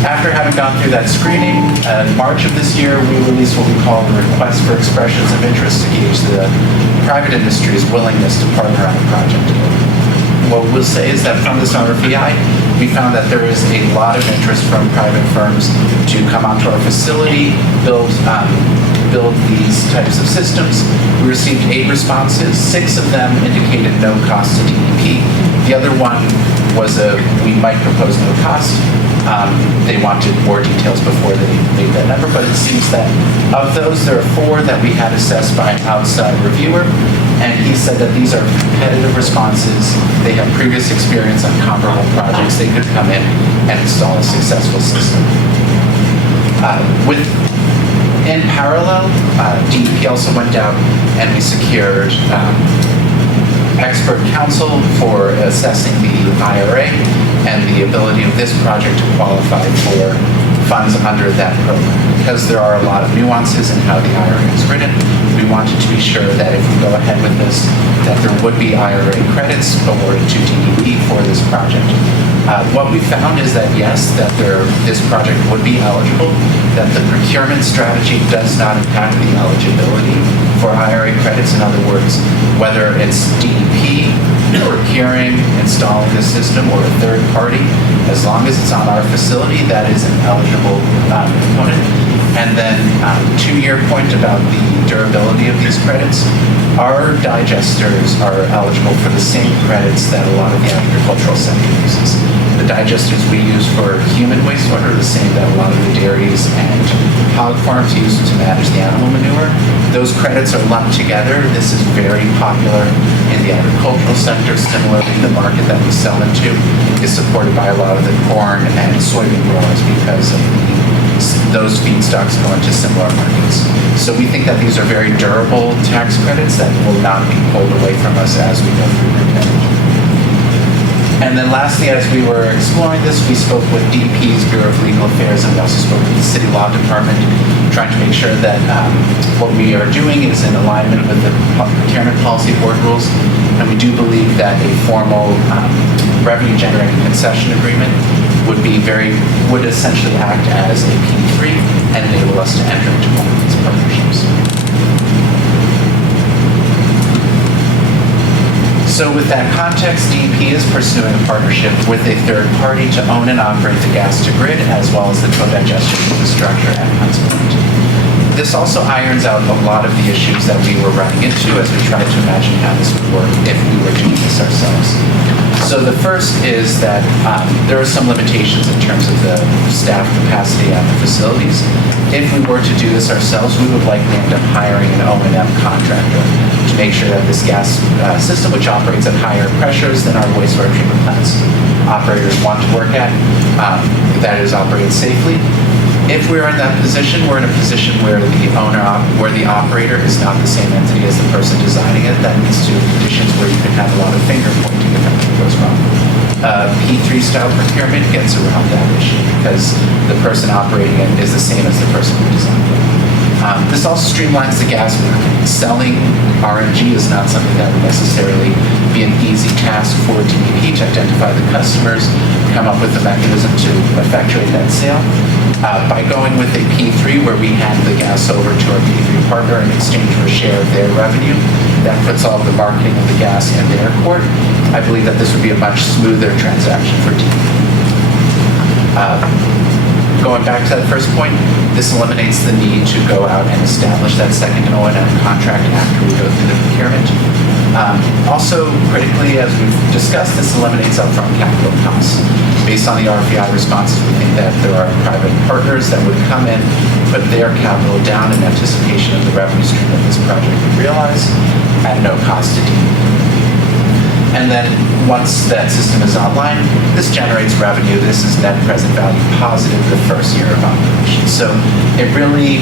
After having gone through that screening, in March of this year, we released what we call the request for expressions of interest to gauge the private industry's willingness to partner on the project. What we'll say is that from this RFEI, we found that there is a lot of interest from private firms to come onto our facility, build these types of systems. We received 8 responses. 6 of them indicated no cost to DEP. The other one was we might propose no cost. They wanted more details before they made that number, but it seems that of those, there are 4 that we had assessed by an outside reviewer, and he said that these are competitive responses. They have previous experience on comparable projects. They could come in and install a successful system. In parallel, DEP also went out and we secured expert counsel for assessing the IRA and the ability of this project to qualify for funds under that program. Because there are a lot of nuances in how the IRA is written, we wanted to be sure that if we go ahead with this, that there would be IRA credits awarded to DEP for this project. What we found is that yes, that this project would be eligible, that the procurement strategy does not impact the eligibility for IRA credits. In other words, whether it's DEP procuring, installing the system, or a third party, as long as it's on our facility, that is an eligible component. And then to your point about the durability of these credits, our digesters are eligible for the same credits that a lot of the agricultural sector uses. The digesters we use for human wastewater are the same that a lot of the dairies and hog farms use to manage the animal manure. Those credits are lumped together. This is very popular in the agricultural sector. Similarly, the market that we sell into is supported by a lot of the corn and soybean growers because of those feedstocks go into similar markets. So we think that these are very durable tax credits that will not be pulled away from us as we go through repayment. And then lastly, as we were exploring this, we spoke with DEP's Bureau of Legal Affairs, and we also spoke with the City Law Department, trying to make sure that what we are doing is in alignment with the Procurement Policy Board rules. And we do believe that a formal revenue-generating concession agreement would essentially act as a P3 and enable us to enter into one of these partnerships. So with that context, DEP is pursuing a partnership with a third party to own and operate the gas to grid as well as the co-digestion infrastructure at Hunts Point. This also irons out a lot of the issues that we were running into as we tried to imagine how this would work if we were doing this ourselves. So the first is that there are some limitations in terms of the staff capacity at the facilities. If we were to do this ourselves, we would likely end up hiring an O&M contractor to make sure that this gas system, which operates at higher pressures than our wastewater treatment plants operators want to work at, that is operated safely. If we're in that position, we're in a position where where the operator is not the same entity as the person designing it. That leads to conditions where you can have a lot of finger pointing if anything goes wrong. P3 style procurement gets around that issue because the person operating it is the same as the person who designed it. This also streamlines the gas market. Selling RNG is not something that would necessarily be an easy task for DEP to identify the customers, come up with a mechanism to effectuate that sale. By going with a P3 where we hand the gas over to our P3 partner in exchange for a share of their revenue, that puts all of the marketing of the gas in their court. I believe that this would be a much smoother transaction for DEP. Going back to that first point, this eliminates the need to go out and establish that second O&M contract after we go through the procurement. Also, critically, as we've discussed, this eliminates upfront capital costs. Based on the RFI responses, we think that there are private partners that would come in, put their capital down in anticipation of the revenue stream that this project would realize at no cost to DEP. And then once that system is online, this generates revenue. This is net present value positive the first year of operation. So it really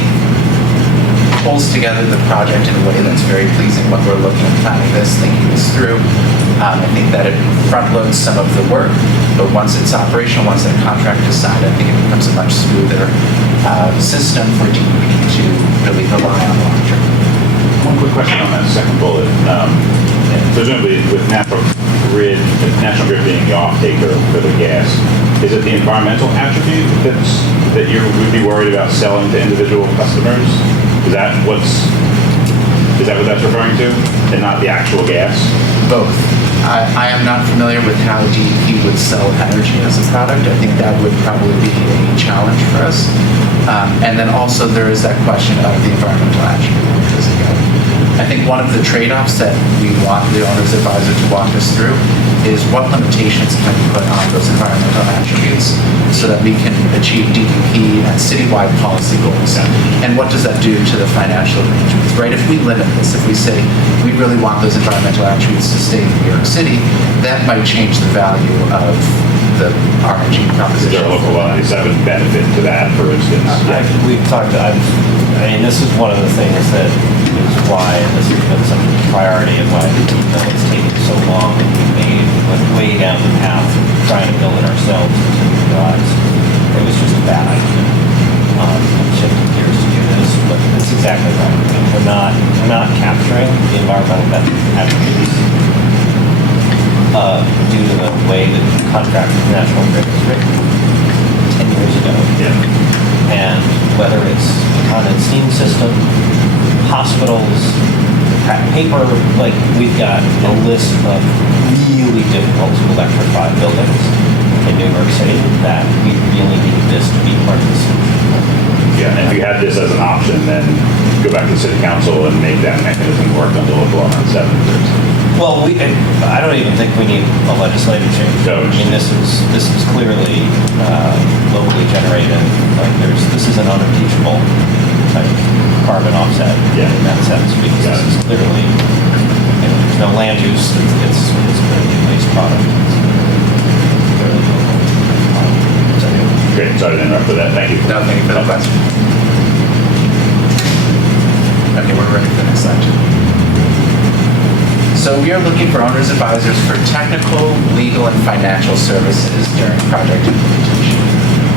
pulls together the project in a way that's very pleasing when we're looking at planning this, thinking this through. I think that it front loads some of the work, but once it's operational, once that contract is signed, I think it becomes a much smoother system for DEP to really rely on long term. One quick question on that second bullet. Presumably with National Grid being the off-taker for the gas, is it the environmental attribute that you would be worried about selling to individual customers? Is that what that's referring to, and not the actual gas? Both. I am not familiar with how DEP would sell energy as a product. I think that would probably be a challenge for us. And then also there is that question of the environmental attribute. I think one of the trade-offs that we want the owner's advisor to walk us through is what limitations can we put on those environmental attributes so that we can achieve DEP and citywide policy goals. And what does that do to the financial arrangements, right? If we limit this, if we say we really want those environmental attributes to stay in New York City, that might change the value of the RNG proposition. Is there a local 197 benefit to that, for instance? We've talked, I mean, this is one of the things that is why, and this has been some priority of why it's taking so long, and we went way down the path trying to build it ourselves until we realized it was just a bad idea. Shifting gears to do this, but it's exactly right. I mean, we're not capturing the environmental attributes due to the way that the contract with National Grid was written 10 years ago. Yeah. And whether it's a continent steam system, hospitals, paper, like we've got a list of really difficult to electrify buildings in New York City that we really need this to be part of the solution. Yeah, and if you had this as an option, then go back to the city council and make that mechanism work under local law 197. Well, I don't even think we need a legislative change. No. I mean, this is clearly locally generated. Like this is an unimpeachable type carbon offset in that sense because this is clearly there's no land use. It's a waste product. Great. Sorry to interrupt for that. Thank you. No, thank you for the question. Okay, we're ready for the next slide. So we are looking for owner's advisors for technical, legal, and financial services during project implementation.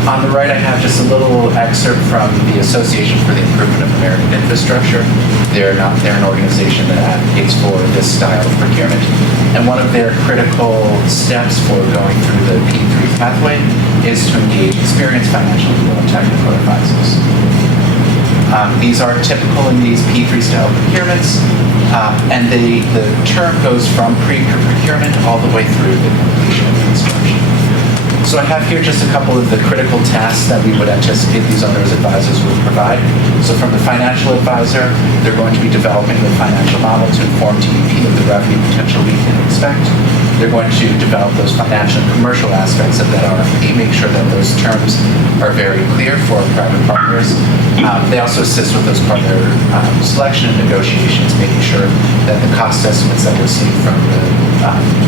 On the right, I have just a little excerpt from the Association for the Improvement of American Infrastructure. They're an organization that advocates for this style of procurement. And one of their critical steps for going through the P3 pathway is to engage experienced financial, legal, and technical advisors. These are typical in these P3 style procurements, and the term goes from pre-procurement all the way through the completion of construction. So I have here just a couple of the critical tasks that we would anticipate these owner's advisors would provide. So from the financial advisor, they're going to be developing the financial model to inform DEP of the revenue potential we can expect. They're going to develop those financial and commercial aspects of that RFP, make sure that those terms are very clear for private partners. They also assist with those partner selection and negotiations, making sure that the cost estimates that we're seeing from the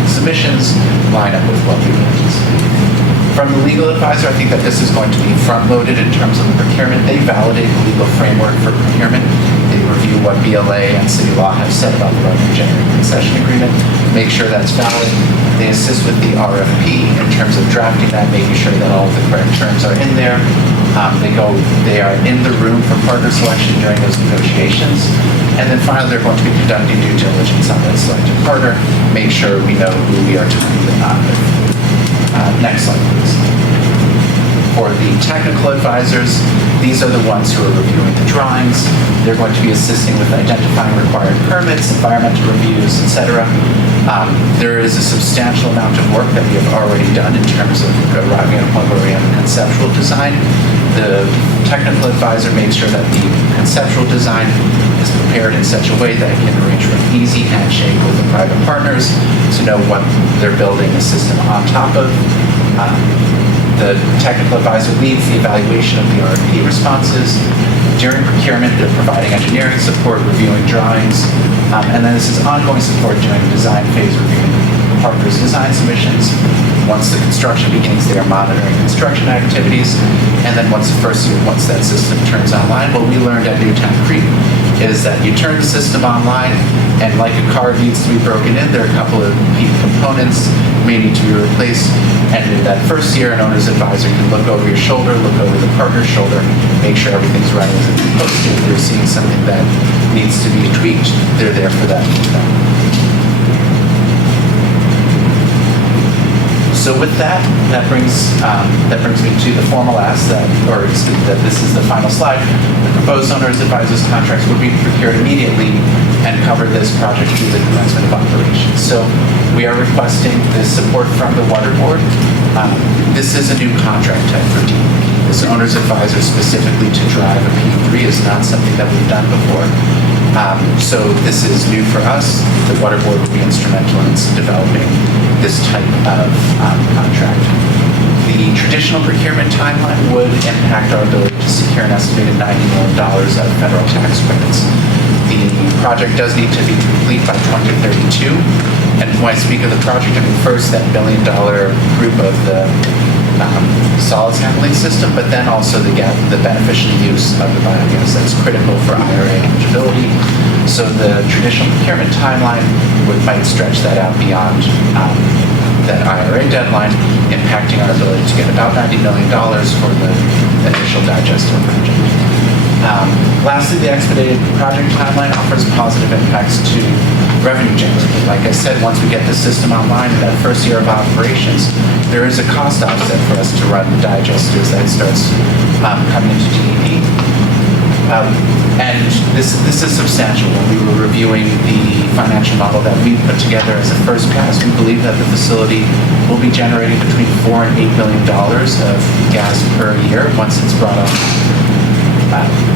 submissions line up with what we anticipate. From the legal advisor, I think that this is going to be front-loaded in terms of the procurement. They validate the legal framework for procurement. They review what BLA and city law have said about the revenue generating concession agreement, make sure that's valid. They assist with the RFP in terms of drafting that, making sure that all of the correct terms are in there. They are in the room for partner selection during those negotiations. And then finally, they're going to be conducting due diligence on that selected partner, make sure we know who we are talking with. Next slide, please. For the technical advisors, these are the ones who are reviewing the drawings. They're going to be assisting with identifying required permits, environmental reviews, etc. There is a substantial amount of work that we have already done in terms of arriving at a point where we have a conceptual design. The technical advisor makes sure that the conceptual design is prepared in such a way that it can arrange for an easy handshake with the private partners to know what they're building the system on top of. The technical advisor leads the evaluation of the RFP responses. During procurement, they're providing engineering support, reviewing drawings, and then this is ongoing support during the design phase, reviewing partners' design submissions. Once the construction begins, they are monitoring construction activities, and then once that system turns online, what we learned at Newtown Creek is that you turn the system online, and like a car needs to be broken in, there are a couple of key components may need to be replaced. And in that first year, an owner's advisor can look over your shoulder, look over the partner's shoulder, make sure everything's running as it's supposed to. If they're seeing something that needs to be tweaked, they're there for that. So with that brings me to the formal ask that this is the final slide. The proposed owner's advisor's contracts will be procured immediately and cover this project through the commencement of operations. So we are requesting this support from the Water Board. This is a new contract type for DEP. This owner's advisor specifically to drive a P3 is not something that we've done before. So this is new for us. The Water Board will be instrumental in developing this type of contract. The traditional procurement timeline would impact our ability to secure an estimated $90 million of federal tax credits. The project does need to be complete by 2032. And when I speak of the project, I mean first that $1 billion group of the solids handling system, but then also the beneficial use of the biogas that's critical for IRA eligibility. So the traditional procurement timeline might stretch that out beyond that IRA deadline, impacting our ability to get about $90 million for the initial digester project. Lastly, the expedited project timeline offers positive impacts to revenue generated. Like I said, once we get the system online in that first year of operations, there is a cost offset for us to run the digesters that starts coming into DEP. And this is substantial. When we were reviewing the financial model that we put together as a first pass, we believe that the facility will be generating between $4 and $8 billion of gas per year once it's brought on.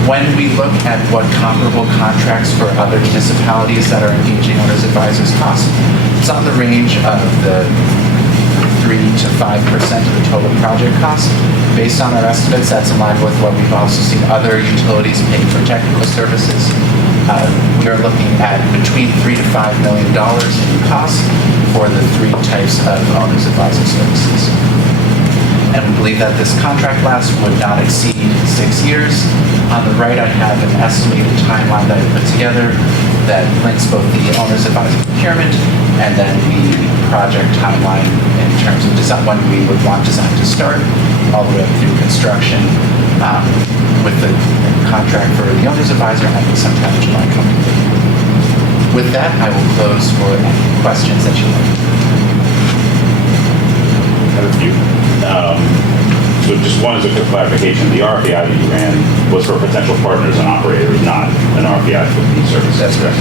When we look at what comparable contracts for other municipalities that are engaging owners advisors cost, it's on the range of the 3 to 5% of the total project cost. Based on our estimates, that's in line with what we've also seen other utilities pay for technical services. We are looking at between $3 to $5 million in cost for the three types of owners advisor services. And we believe that this contract last would not exceed 6 years. On the right, I have an estimated timeline that I put together that links both the owner's advisor procurement and then the project timeline in terms of design, when we would want design to start, all the way up through construction, with the contract for the owner's advisor having sometime in July 2030. With that, I will close for any questions that you have. I have a few. So just one is a quick clarification. The RFI that you ran was for potential partners and operators, not an RFI for the service. That's correct.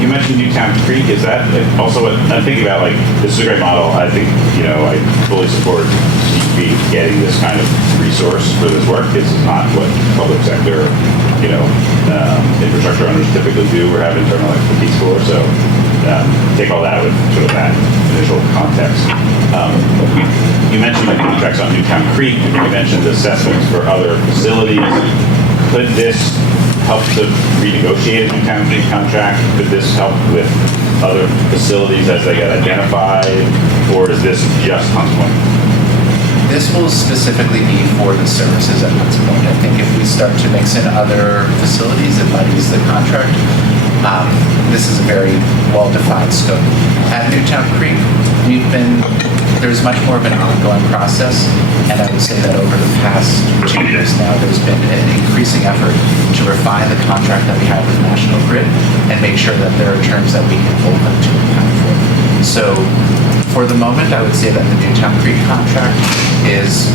You mentioned Newtown Creek. Is that also what I'm thinking about? Like, this is a great model. I think, I fully support DEP getting this kind of resource for this work. This is not what public sector, infrastructure owners typically do or have internal expertise for. So take all that with sort of that initial context. You mentioned the contracts on Newtown Creek. You mentioned assessments for other facilities. Could this help to renegotiate a Newtown Creek contract? Could this help with other facilities as they get identified, or is this just Hunts Point? This will specifically be for the services at Hunts Point. I think if we start to mix in other facilities, it muddies the contract. This is a very well-defined scope. At Newtown Creek, there's much more of an ongoing process, and I would say that over the past 2 years now, there's been an increasing effort to refine the contract that we have with National Grid and make sure that there are terms that we can hold them to account for. So, for the moment, I would say that the Newtown Creek contract is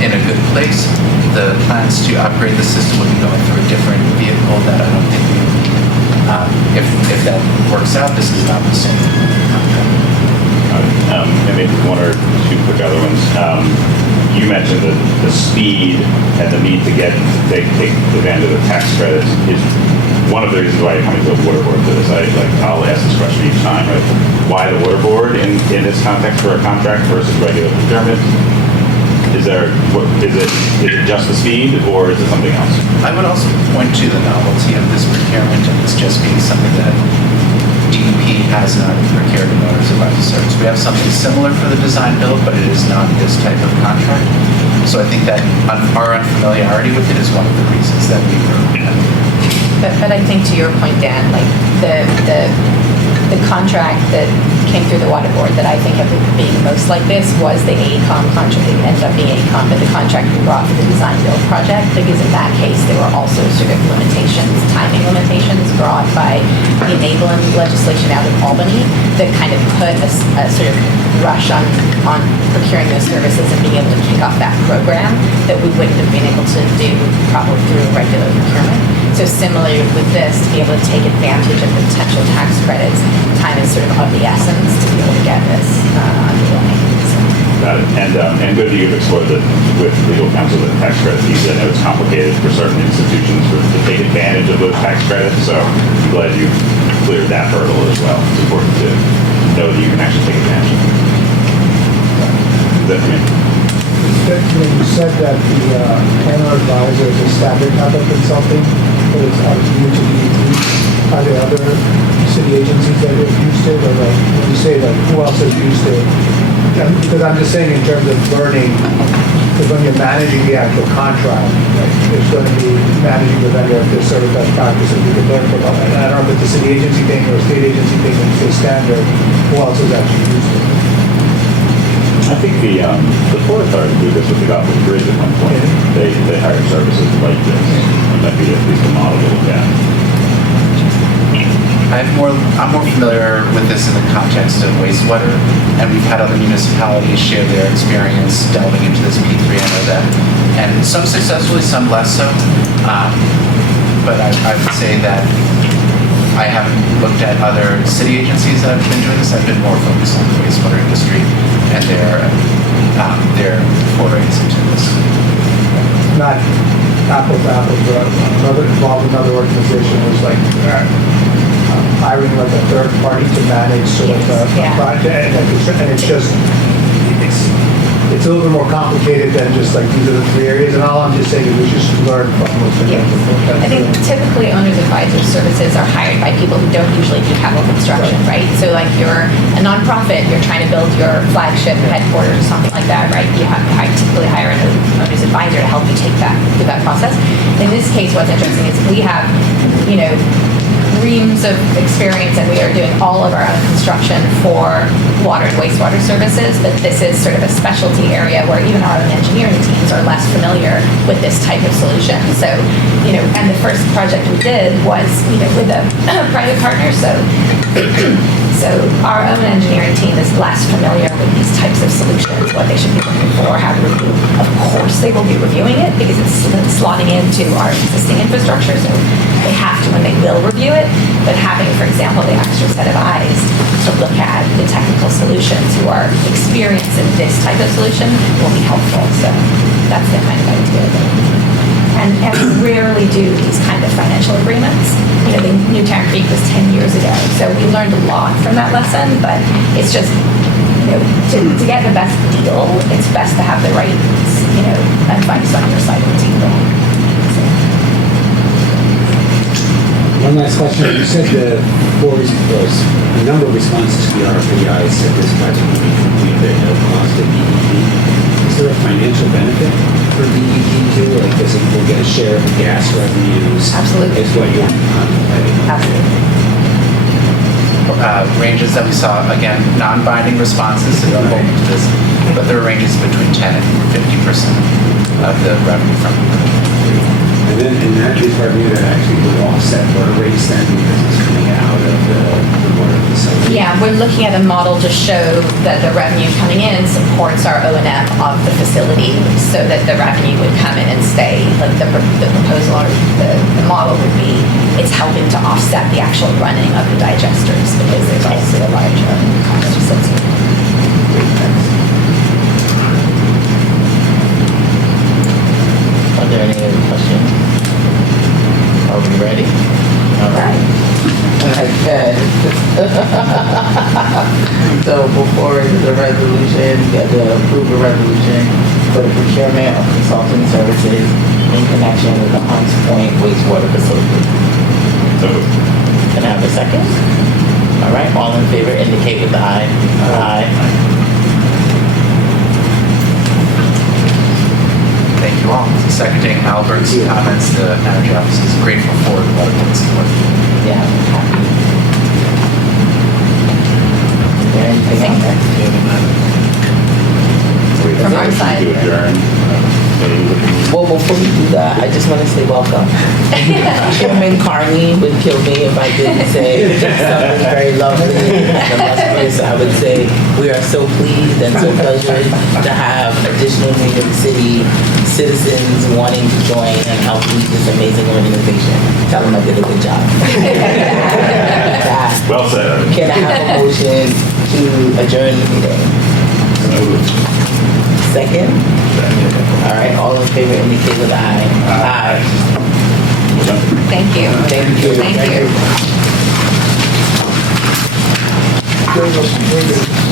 in a good place. The plans to upgrade the system will be going through a different vehicle that I don't think we need. If that works out, this is not the same contract. And maybe one or two quick other ones. You mentioned that the speed and the need to take advantage of the tax credits is one of the reasons why you're coming to a water board for this. I'll ask this question each time, right? Why the water board in this context for a contract versus regular procurement? Is it just the speed, or is it something else? I would also point to the novelty of this procurement and this just being something that DEP has not procured in order to provide the service. We have something similar for the design build, but it is not this type of contract. So I think that our unfamiliarity with it is one of the reasons that we were. But I think to your point, Dan, like the contract that came through the water board that I think of being most like this was the AECOM contract. It ended up being AECOM, but the contract we brought for the design build project, because in that case there were also sort of limitations, timing limitations brought by the enabling legislation out of Albany that kind of put a sort of rush on procuring those services and being able to kick off that program that we wouldn't have been able to do probably through regular procurement. So similarly with this, to be able to take advantage of the potential tax credits, time is sort of the essence to be able to get this underway. Got it. And good that you've explored with legal counsel the tax credit piece. I know it's complicated for certain institutions to take advantage of those tax credits, so I'm glad you cleared that hurdle as well. It's important to know that you can actually take advantage of it. Is that for me? You said that the owner advisor is a standard type of consulting, but it's new to DEP. Are there other city agencies that have used it, or when you say that, who else has used it? Because I'm just saying in terms of learning, because when you're managing the actual contract, there's going to be managing the vendor if there's certain best practices you can learn from. I don't know if it's a city agency thing or a state agency thing, when you say standard, who else has actually used it? I think the Port Authority did this with the Gothic Bridge at one point. They hired services like this. It might be at least a model to look at. I'm more familiar with this in the context of wastewater, and we've had other municipalities share their experience delving into this P3. I know that, and some successfully, some less so. But I would say that I haven't looked at other city agencies that have been doing this. I've been more focused on the wastewater industry and their forays into this. Not apples to apples, but involved another organization was like hiring like a third party to manage sort of a project, and it's just it's a little bit more complicated than just like these are the three areas. And all I'm just saying is we just learn from what's been done before. I think typically owners advisor services are hired by people who don't usually do capital construction, right? So like you're a nonprofit, you're trying to build your flagship headquarters or something like that, right? You typically hire an owner's advisor to help you take that through that process. In this case, what's interesting is we have, reams of experience, and we are doing all of our own construction for water and wastewater services, but this is sort of a specialty area where even our own engineering teams are less familiar with this type of solution. So, and the first project we did was, with a private partner, so our own engineering team is less familiar with these types of solutions, what they should be looking for, how to review. Of course, they will be reviewing it because it's slotting into our existing infrastructure, so they have to when they will review it. But having, for example, the extra set of eyes to look at the technical solutions who are experienced in this type of solution will be helpful. So that's the kind of idea. And we rarely do these kind of financial agreements. The Newtown Creek was 10 years ago, so we learned a lot from that lesson, but it's just, to get the best deal, it's best to have the right, advice on your side of the table. So. One last question. You said the a number of responses to the RFPI said this project would be completed at no cost to DEP. Is there a financial benefit for DEP too? Like, does it, will get a share of the gas revenues? Absolutely. Is what you're contemplating? Absolutely. Ranges that we saw, again, non-binding responses, so don't hold me to this, but there are ranges between 10 and 50% of the revenue from And then in that case, revenue that actually will offset water rates then because it's coming out of the water facility? Yeah, we're looking at a model to show that the revenue coming in supports our O&M of the facility so that the revenue would come in and stay. Like the proposal or the model would be, it's helping to offset the actual running of the digesters because there's also a large cost associated. Are there any other questions? Are we ready? All right. Okay. So before the resolution, you got to approve a resolution for the procurement of consulting services in connection with the Hunts Point wastewater facility. So, Can I have a second? All right, all in favor indicate with the aye. Aye. Thank you all. Seconding Albert's comments, the Energy Office is grateful for the water support. Yeah, I'm happy. Is there anything else? From our side. To adjourn. Well, before we do that, I just want to say welcome. Chairman Carney would kill me if I didn't say something very lovely. Illustrious. I would say we are so pleased and so pleasured to have additional New York City citizens wanting to join and help lead this amazing organization. Tell them I did a good job. Well said. Can I have a motion to adjourn the meeting? Second? All right, all in favor indicate with aye. Aye. Thank you. Thank you. Thank you. There was-